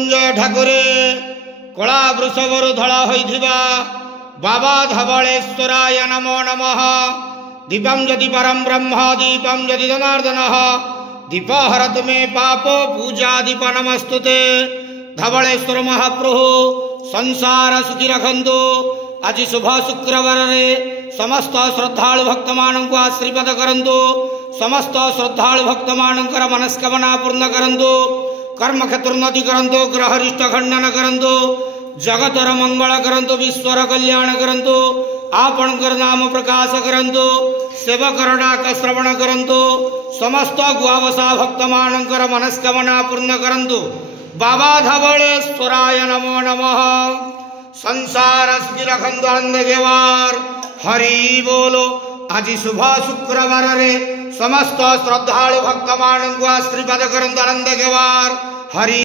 मृत्युंजय ठाकुरे कला वृषभरु धड़ा होइथिबा बाबा धवलेश्वराय नमो नमः। दीपं यदि परम ब्रह्म दीपं यदि जनार्दनः दीप हरतु मे पापो पूजा दीप नमस्तुते। धवलेश्वर महाप्रभु संसार सुखी रखंतु। आज शुभ शुक्रवार रे समस्त श्रद्धालु भक्त मानक आशीर्वाद करंतु। समस्त श्रद्धालु भक्त मानकर मनस्कामना पूर्ण करंतु। कर्म क्षेत्र उन्नति करंतु। ग्रहरिष्ट खंडन करंतु। जगतर मंगल करंतु। विश्वर कल्याण करंतु। आपणकर नाम प्रकाश करंतु। सेवकर डाक श्रवण करंतु। समस्त गुआवसा भक्त मानकर मनस्कामना पूर्ण करंतु। बाबा धवलेश्वराय नमो नमः। संसार सुखी रखंतु आनंद गेवार हरि बोलो। आज शुभ शुक्रवार रे समस्त श्रद्धालु भक्त मानक आशीर्वाद करंतु आनंद गेवार हरि।